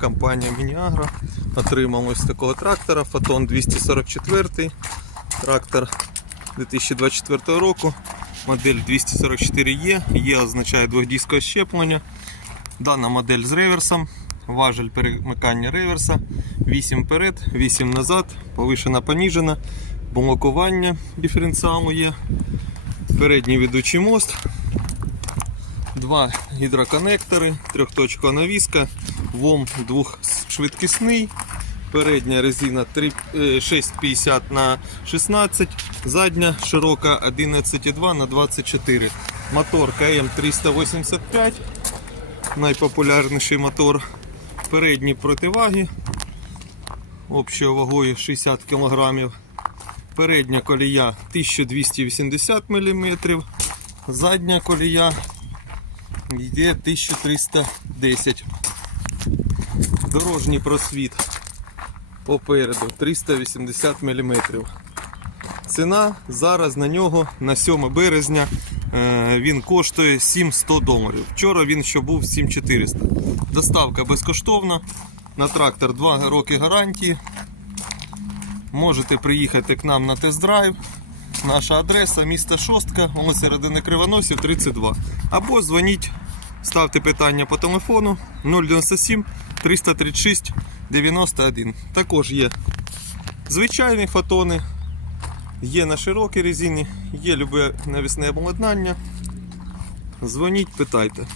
компанія Мініагро. Отримав ось такого трактора Фотон 244. Трактор 2024 року. Модель 244Е. Є означає двохдійське щеплення. Дана модель з реверсом. Важель перемикання реверса. 8 вперед, 8 назад, повишена, поніжена. Блокування диференціалу є. Передній ведучий мост. Два гідроконектори, трьохточкова навіска, ВОМ двохшвидкісний, передня резина 3, е, 6,50 на 16, задня широка 11,2 на 24. Мотор КМ 385, найпопулярніший мотор. Передні противаги общою вагою 60 кг. Передня колія 1280 мм, задня колія йде 1310. Дорожній просвіт попереду 380 мм. Ціна зараз на нього на 7 березня е, він коштує 7100 доларів. Вчора він ще був 7400. Доставка безкоштовна. На трактор 2 роки гарантії. Можете приїхати к нам на тест-драйв. Наша адреса міста Шостка, вулиця середини Кривоносів 32. Або дзвоніть, ставте питання по телефону 097 336 91. Також є звичайні фотони, є на широкій резині, є любе навісне обладнання. Дзвоніть, питайте.